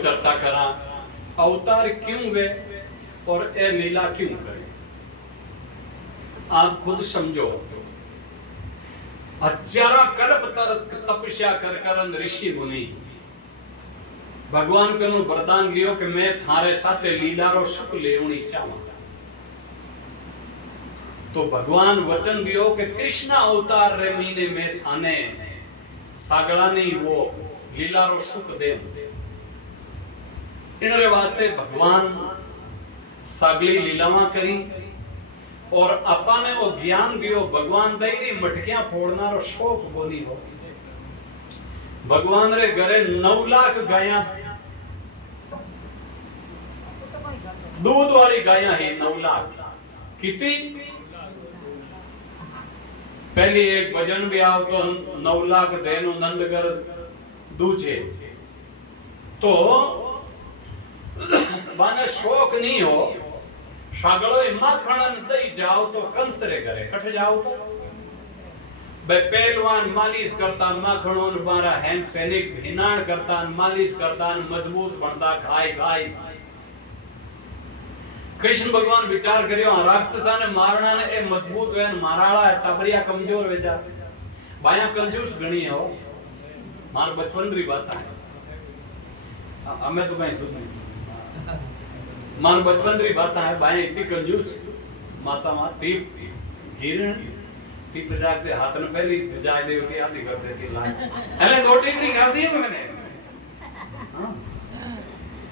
चर्चा करा अवतार क्यों वे और ए लीला क्यों करे। आप खुद समझो, हजारा कल्प तपस्या कर करन ऋषि मुनि भगवान कनु वरदान लियो कि मैं थारे साथे लीला रो सुख लेवणी चाहूं। तो भगवान वचन दियो कि कृष्ण अवतार रे महीने में थाने सागड़ा नहीं वो लीला रो सुख दे। इनरे वास्ते भगवान सागली लीलावा करी और अपा ने वो ज्ञान दियो। भगवान दईरी मटकियां फोड़ना रो शौक बोली हो। भगवान रे घरे 9 लाख गायां, दूध वाली गायां ही 9 लाख। कितनी पहली एक भजन भी आओ तो 9 लाख देनु नंदगर दूजे। तो माने शौक नहीं हो सागलो माखण दई जाओ तो कंसरे करे कठ जाओ तो बे पहलवान मालिश करता माखणों मारा हैंग सैनिक भिनाण करता मालिश करता मजबूत बनता खाई खाई। कृष्ण भगवान विचार करियो राक्षसा ने मारना ने ए मजबूत है माराला टबरिया कमजोर वेजा बाया कंजूस गणी हो। मार बचपन री बात है हमें तो कहीं दूध नहीं मान बचपन री बात है बाया इतनी कंजूस माता मां टीप गिरण टीप जाते हाथ में पहले जाए दे होती आधी कर देती लाइन अरे दो टीप नहीं कर दी है मैंने। हां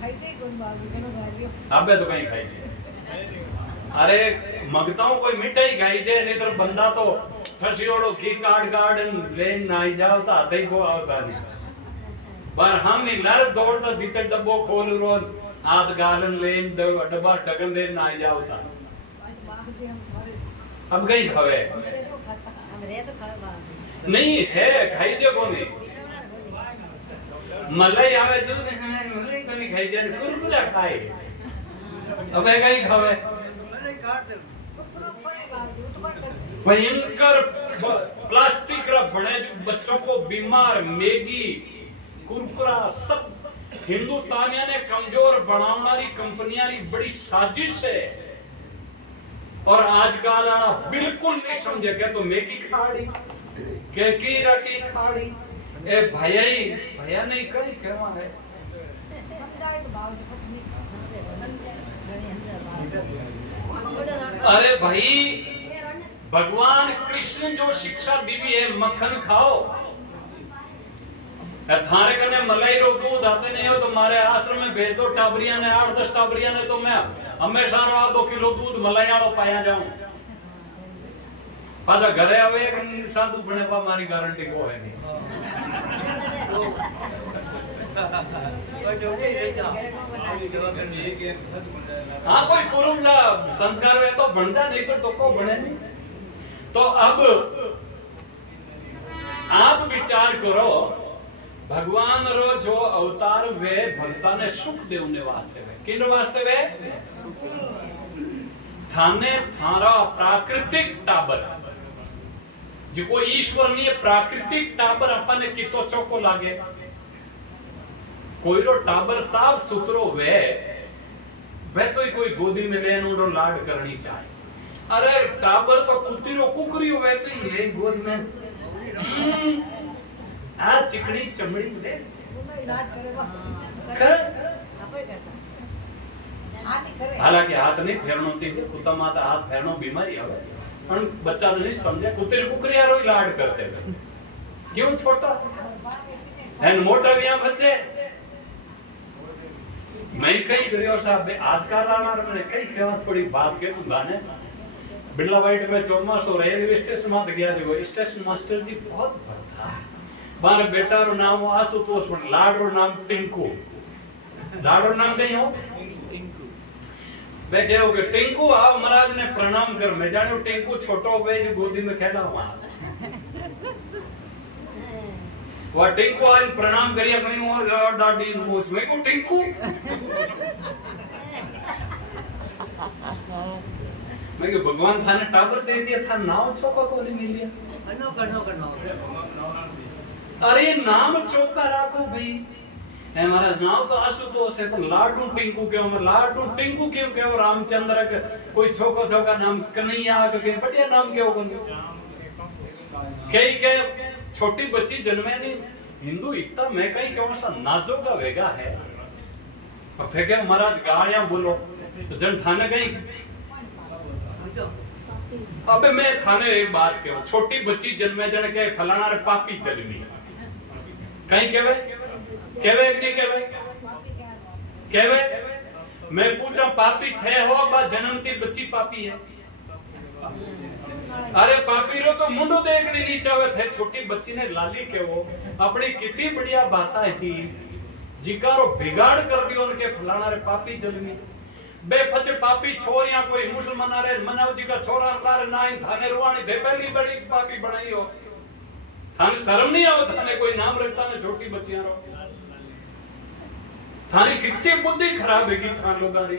खाईते कौन बाबू कनो भाई अबे तो कहीं खाई छे। अरे मगताओं कोई मिठाई खाई छे नहीं तो बंदा तो फसियोड़ो की कार्ड गार्डन लेन नाई जाओ तो आते ही को आवता नहीं। पर हम नहीं लड़ दौड़ता जीते डब्बो खोल रो हाथ गालन लेन डब्बा डगन दे नाई जाओता। अब गई खावे नहीं है खाई जे कोनी मलाई आवे दूध मलाई कोनी खाई जे कुरकुरा खाए। अबे गई खावे मलाई काट दे भयंकर प्लास्टिक रा बने जो बच्चों को बीमार मैगी कुरकुरा सब हिंदुस्तानिया ने कमजोर बनावनारी कंपनियां री बड़ी साजिश है। और आजकल आना बिल्कुल नहीं समझे के तो मैगी खाड़ी के की रखी खाड़ी ए भैया नहीं कहीं कहवा है समझाए तो बाबू अरे भाई भगवान कृष्ण जो शिक्षा दी है मक्खन खाओ थारे कने मलाई रो दूध आते नहीं हो तो मारे आश्रम में भेज दो टाबरिया ने 8-10 टाबरिया ने तो मैं हमेशा 2 किलो दूध मलाई वालो पाया जाऊं। पाजा घरे आवे एक साधु बने पा मारी गारंटी को है नहीं। हाँ कोई पूर्व संस्कार में तो बन जा नहीं तो को बने नहीं। तो अब आप विचार करो भगवान रो जो अवतार वे भक्ता ने सुख देने वास्ते वे किन वास्ते वे थाने थारा प्राकृतिक टाबर जो कोई ईश्वर नहीं है प्राकृतिक टाबर अपने कितो चौको लागे कोई रो टाबर साफ सुथरो वे तो कोई गोदी में लेन उड़ो लाड करनी चाहे। अरे टाबर तो कुत्ती रो कुकरी वे तो ये गोद में आ चिकनी चमड़ी ले हालांकि हाथ नहीं फेरनो चीज है कुत्ता माता हाथ फेरनो बीमारी है पण बच्चा ने नहीं समझे कुत्ते कुकरी यारो लाड करते क्यों छोटा एन मोटा भी बच्चे मैं कई करियो साहब आजकल आना मैंने कई कहवा थोड़ी बात के गाने बिरला वाइट में चौमासो रेलवे स्टेशन में गया जो स्टेशन मास्टर जी बहुत भरता मारे बेटा रो नाम आशुतोष पण लाडरो नाम टिंकू लाडरो नाम कहीं हो टिंकू मैं कहूं कि टिंकू आओ महाराज ने प्रणाम कर मैं जानो टिंकू छोटो बेज गोदी में खेला हुआ वो टिंकू आज प्रणाम करिया कहीं और डाडी पूछ मैं को टिंकू मैं कि भगवान थाने टाबर दे दिया था नाव छोका को नहीं मिल गया। अरे नाम चौका रखो भाई है महाराज नाम तो आशुतोष है, तो लाडू टिंकू क्यों? लाडू टिंकू क्यों क्यों? रामचंद्र के कोई छोको छोका नाम कन्हैया के बढ़िया नाम क्यों बन? कई के छोटी बच्ची जन्मे नहीं हिंदू इतना मैं कहीं क्यों सा नाजोगा वेगा है। अब थे के महाराज गाया बोलो तो जन थाने कहीं। अबे मैं थाने एक बात कहूं, छोटी बच्ची जन्मे जन के फलाना रे पापी जन्मी कहीं केवे केवे नहीं केवे केवे। मैं पूछा पापी थे हो बा जन्मती बच्ची पापी है? अरे पापी रो तो मुंडो देखनी नहीं चाहे थे। छोटी बच्ची ने लाली के वो अपनी कितनी बढ़िया भाषा है जिकारो बिगाड़ कर दियो उनके फलाना रे पापी जन्मी। बेफज पापी छोरियां कोई मुसलमान रे मनाव जी का छोरा लारे ना थाने रुवानी थे पहली बड़ी पापी बनाई हो। थाने शर्म नहीं आओ थाने कोई नाम रखता ने छोटी बच्चियां रो? थाने कितनी बुद्धि खराब है की थान लोगा री।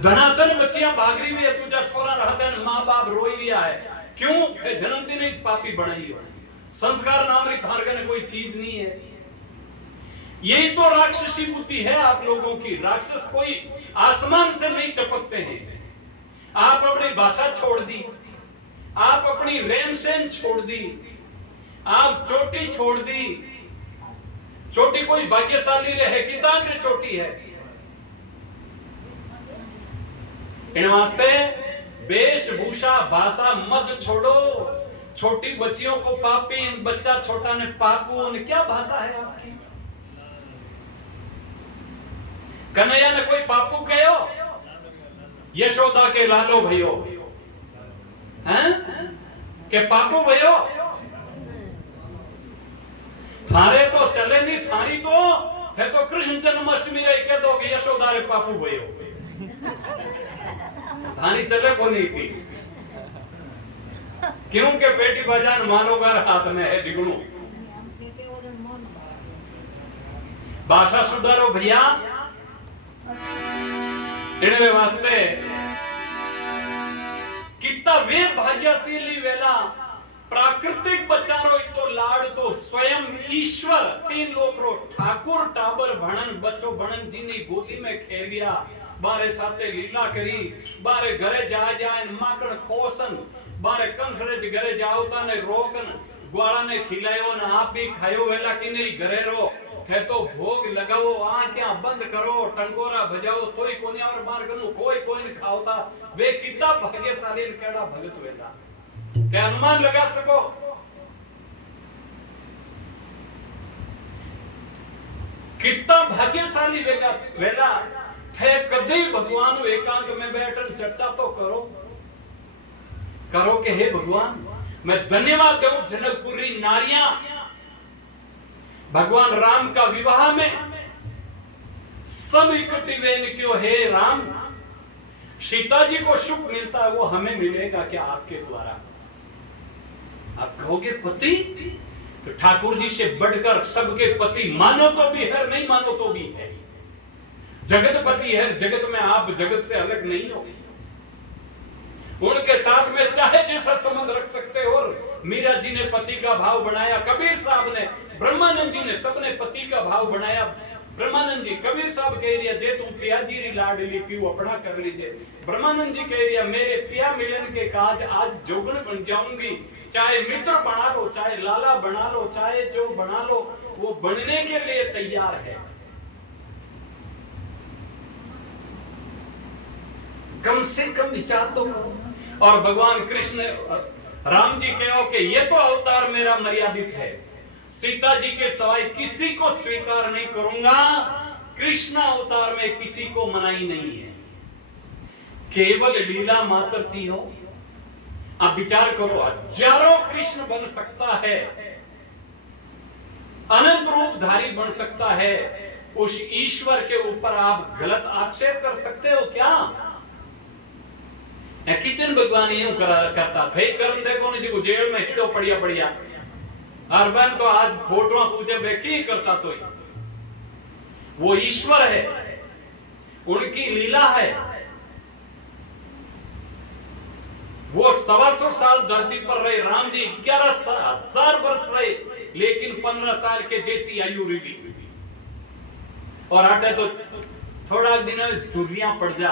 धनाधन बच्चियां भाग रही है, तुझा छोरा रहता है मां बाप रोई रिया है क्यों? जन्मती ने इस पापी बनाई हो। संस्कार नाम री थार ने कोई चीज नहीं है। यही तो राक्षसी बुद्धि है आप लोगों की। राक्षस कोई आसमान से नहीं टपकते हैं। आप अपनी भाषा छोड़ दी, आप अपनी रहन सहन छोड़ दी, आप चोटी छोड़ दी। चोटी कोई भाग्यशाली रहे कि ताकरे चोटी है। इन वास्ते वेशभूषा भाषा मत छोड़ो। छोटी बच्चियों को पापी, बच्चा छोटा ने पापू, ने क्या भाषा है आपकी? कन्हैया ने कोई पापू कहो? यशोदा के लालो भयो हैं के पापू भयो? थारे तो चले नहीं, थारी तो कृष्ण जन्माष्टमी रही के दो यशोदा रे पापू भयो। थानी चले को नहीं थी क्यों के बेटी बजान मानोगर हाथ में है जिगणू। भाषा सुधारो भैया। इनवे वास्ते कितना वे भाग्यशीली वेला प्राकृतिक बच्चारो तो लाड़ तो स्वयं ईश्वर तीन लोग रो ठाकुर टाबर भणन बच्चो भणन जी ने गोदी में खेलिया। बारे साथे लीला करी, बारे घरे जाए माकड़ खोसन, बारे कंसरे घरे जावता ने रोकन ग्वाला ने खिलायो न आप भी खायो वेला कि नहीं घरे रो थे तो भोग लगाओ, आंखें बंद करो, टंकोरा बजाओ तोई कोनी और मार कनु कोई न खावता। वे कितना भाग्यशाली केड़ा भगत वेला ते अनुमान लगा सको? कितना भाग्यशाली वेला थे। कभी भगवान एकांत में बैठकर चर्चा तो करो के हे भगवान मैं धन्यवाद दूं जनकपुरी नारियां भगवान राम का विवाह में सब इकट्ठी वेन क्यों? हे राम सीता जी को सुख मिलता है वो हमें मिलेगा क्या आपके द्वारा? आप कहोगे पति तो ठाकुर जी से बढ़कर सबके पति मानो तो भी है, नहीं मानो तो भी है। जगत पति है, जगत में आप जगत से अलग नहीं हो। उनके साथ में चाहे जैसा संबंध रख सकते हो। और मीरा जी ने पति का भाव बनाया, कबीर साहब ने, ब्रह्मानंद जी ने, सबने पति का भाव बनाया। ब्रह्मानंद जी कबीर साहब कह रिया जे तुम पिया जी री लाडली पीओ अपना कर लीजिए। ब्रह्मानंद जी कह रिया मेरे पिया मिलन के काज आज जोगन बन जाऊंगी। चाहे मित्र बना लो, चाहे लाला बना लो, चाहे जो बना लो, वो बनने के लिए तैयार है। कम से कम विचार तो करो। और भगवान कृष्ण राम जी कहो कि ये तो अवतार मेरा मर्यादित है, सीता जी के सिवाय किसी को स्वीकार नहीं करूंगा। कृष्ण अवतार में किसी को मनाही नहीं है, केवल लीला मात्र की हो। आप विचार करो, हजारों कृष्ण बन सकता है, अनंत रूपधारी बन सकता है, उस ईश्वर के ऊपर आप गलत आक्षेप कर सकते हो क्या? किशन भगवान यूं करता थे कर्म देखो ने जी को जेल में हिड़ो पड़िया अरबन तो आज फोटो पूछे बे की करता तो वो ईश्वर है, उनकी लीला है। वो 125 साल धरती पर रहे, राम जी 11,000 वर्ष रहे, लेकिन 15 साल के जैसी आयु रही। और आटे तो थोड़ा दिन सूर्या पड़ जा।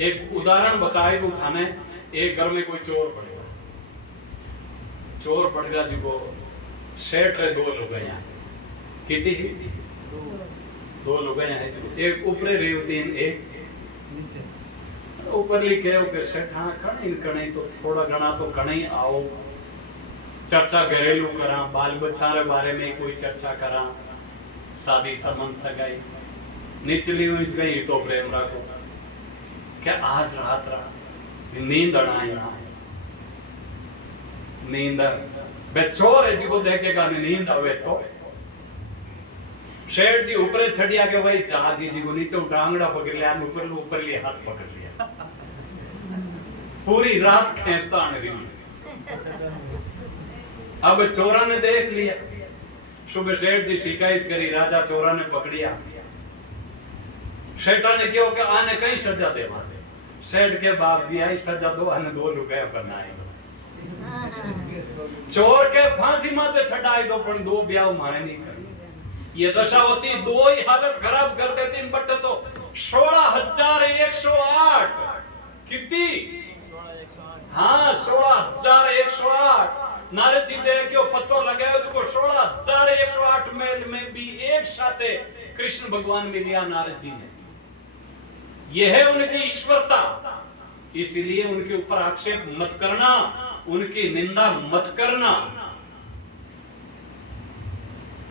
एक उदाहरण बताए तो थाने, एक घर में कोई चोर पड़ेगा, चोर पड़ेगा जी को सेठ रे 2 लोग हैं, कितनी 2 लोग हैं, एक ऊपरे रेवती एक ऊपर लिखे हो के सेठ हाँ कहीं कहीं तो थोड़ा घना तो कहीं आओ, चर्चा घरेलू करा, बाल बच्चा रे बारे में कोई चर्चा करा, शादी संबंध सगाई निचली हुई गई तो प्रेम रखो क्या आज रात रहा नींद अड़ाई रहा है, नींद चोर है जी को देखेगा नींद आवे तो शेठ जी ऊपर छड़िया के वही जागी जी को नीचे टांगड़ा पकड़ लिया, ऊपर लिए हाथ पकड़ लिया, पूरी रात खींचता आने रही। अब चोरा ने देख लिया, सुबह सेठ जी शिकायत करी, राजा चोरा ने पकड़िया, सेठा ने क्यों कि आने कहीं सजा दे मारे, सेठ के बाप जी आई सजा दो, आने 2 रुपया बनाए, चोर के फांसी माते छटाई दो, पर 2 ब्याह मारे नहीं कर। ये दशा होती, 2 ही हालत खराब कर देती, इन बट्टे तो 16,108 कितनी, हाँ 16,108 नारद जी देखियो पत्तो लगायो तो 16,108 में भी एक साथे कृष्ण भगवान मिलिया नारद जी ने। यह है उनकी ईश्वरता, इसलिए उनके ऊपर आक्षेप मत करना, उनकी निंदा मत करना।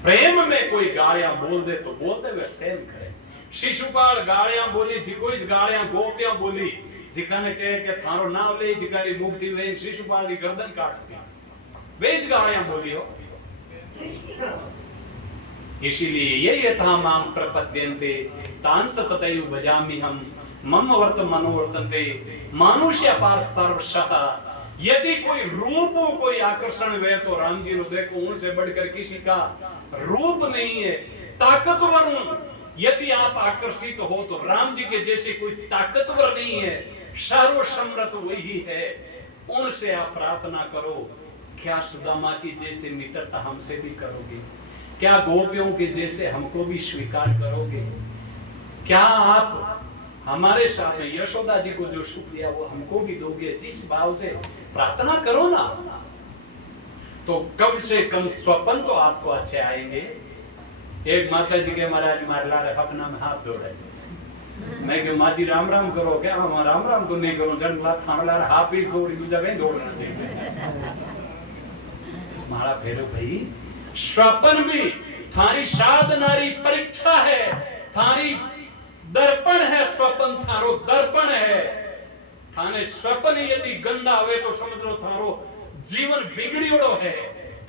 प्रेम में कोई गालियां बोल दे तो बोलते हुए सहन करे। शिशुपाल गालियां बोली, जिकोई गालियां गोपियां बोली, जिकाने कहे कि थारो नाम ले, जिकाली मुक्ति वे शिशुपाल की गर्दन काट दी, वेज गालियां बोली हो। इसीलिए ये यथा माम प्रपद्यन्ते तान सततयु भजामि हम मम वर्त मनोवर्तन्ते मानुष्य पार्थ सर्वशः। यदि कोई रूप कोई आकर्षण वे तो राम जी ने देखो उनसे बढ़कर किसी का रूप नहीं है, ताकतवर हूं, यदि आप आकर्षित हो तो राम जी के जैसे कोई ताकतवर नहीं है, सर्वसम्राट वही है, उनसे आप प्रार्थना करो। क्या सुदामा की जैसे मित्रता हमसे भी करोगे? क्या गोपियों के जैसे हमको भी स्वीकार करोगे? क्या आप हमारे सामने यशोदा जी को जो सुख दिया वो हमको भी दोगे? जिस भाव से प्रार्थना करो ना, तो कम से कम स्वप्न तो आपको अच्छे आएंगे। एक माता जी के महाराज मारला रे अपना में हाथ जोड़े, मैं क्यों माँ जी राम राम करो, क्या हम राम राम तो नहीं करो, जन थामला रे हाथ पीस दौड़ी दूजा कहीं दौड़ना चाहिए। मारा फेरो भाई, स्वप्न भी थारी साधनारी परीक्षा है, थारी दर्पण है, स्वप्न थारो दर्पण है। थाने स्वप्न यदि गंदा हुए तो समझ लो थारो जीवन बिगड़ियोड़ो है,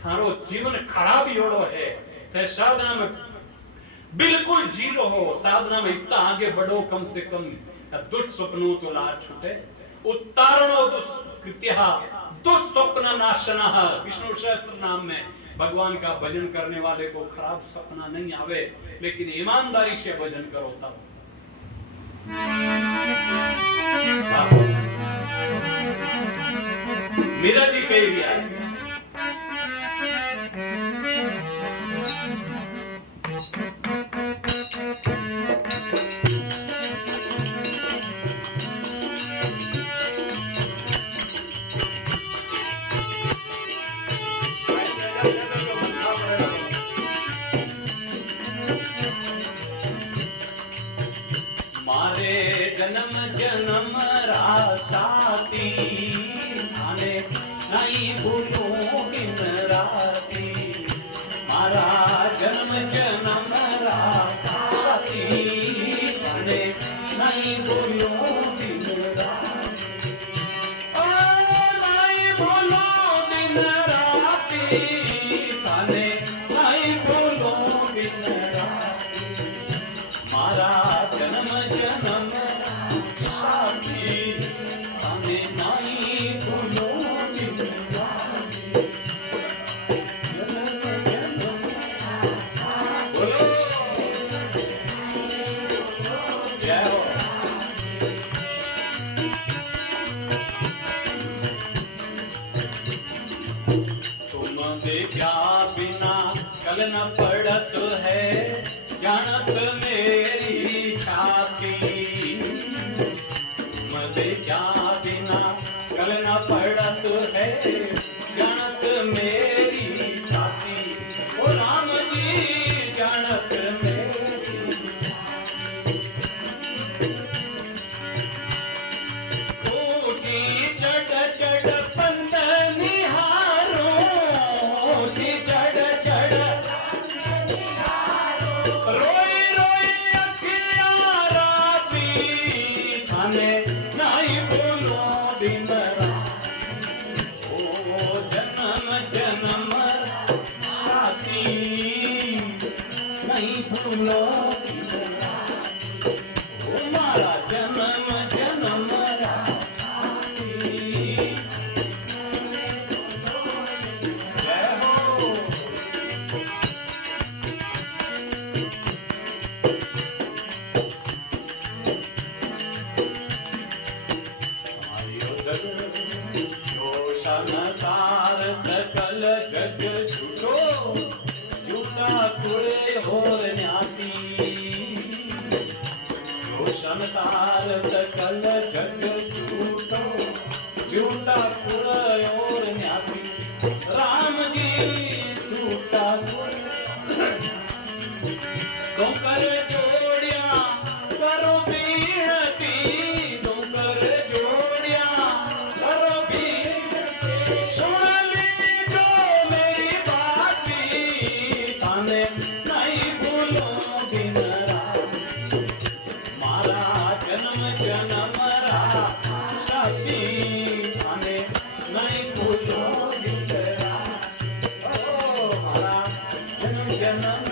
थारो जीवन खराब होड़ो है। ते साधना में बिल्कुल जीरो हो, साधना में इतना आगे बढ़ो, कम से कम दुष्स्वप्नों तो लार छूटे, उत्तारणो दुष्कृत्यः दुष्स्वप्न नाशनः। विष्णु सहस्त्र नाम में भगवान का भजन करने वाले को खराब सपना नहीं आवे, लेकिन ईमानदारी से भजन करो तब। मीरा जी कही दिया जन्म जन्म रासाती आने नहीं भूलूं दिन राती, मारा जन्म जन्म रासाती आने नहीं भूलूं दिन राती, नहीं भूलूं दिन राती, आने नहीं भूलूं दिन राती, मारा जन्म जन्म देखा बिना न पड़त है जानत मेरी छाती मत क्या बिना कल न पड़त है जानत मेरी छाती ओ राम जी जानत मेरी ऊंची चढ़ चढ़ पंत निहारो ऊंची चढ़ चढ़ रोई रोई अखियां राती थाने नहीं भूलो दिन रात ओ जन्म जन्म साथी नहीं भूलो दिन रात ओ मारा जन्म जन्म जय हो संसार सकल जग झूठो झूठा कुड़े होर न्यासी जो संसार सकल जग झूठो झूठा कुड़े होर न्यासी राम जी झूठा कुड़े तो कर जोड़िया करो बीहती तो कर जोड़िया करो बीहती सुन ली जो मेरी बाती थाने नहीं भूलो दिन रात मारा जन्म जन्म राती थाने नहीं भूलो दिन रात ओ मारा जन्म जन्म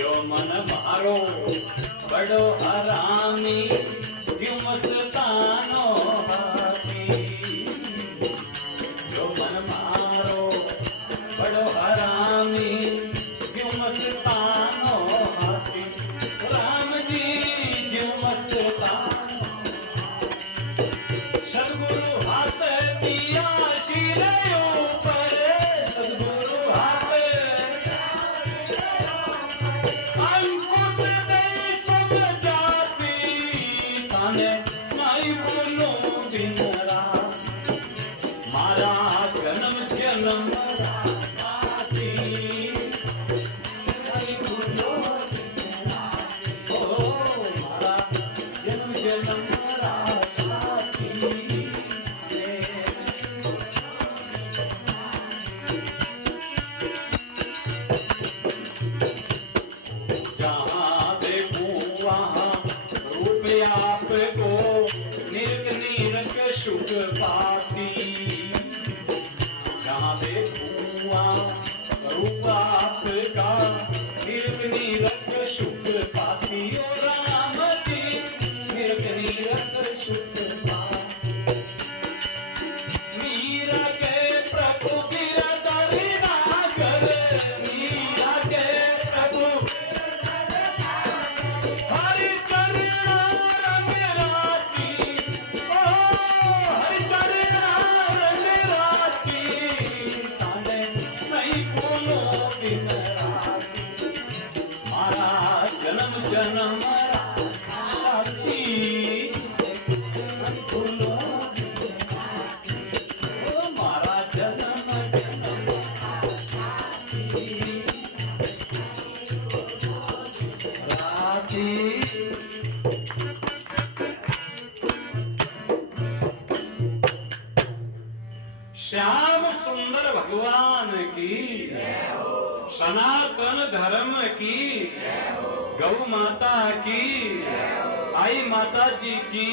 यो मन मारो बड़ो हरामी क्यों मस्तानो हाथी यो मन मारो बड़ो हरामी क्यों मस्तानो हाथी राम जी क्यों मस्तानो सदगुरु हाथ दिया सिर ऊपर सदगुरु हाथ अंकुश दे सब जाति थाने नहीं भूलो दिन रात मारा जन्म जन्म राती नहीं भूलो दिन रात ओ मारा जन्म जन्म राती जहाँ देखूं वहाँ रूप आपको निरक निरक सुख पाती जहाँ देखूं वहाँ रूप आपका निरक निरक सुख पाती ओ राम जी निरक निरक सुख पाती मीरा के प्रभु गिरधरी नागर मीरा के प्रभु हरि चरण रंग राती ओ हरि चरण रंग राती थाने नहीं भूलो दिन राती मारा जन्म जन्म राती नहीं भूलो ओ मारा जन्म जन्म राती श्याम सुंदर भगवान की सनातन धर्म की गौ माता की आई माता जी की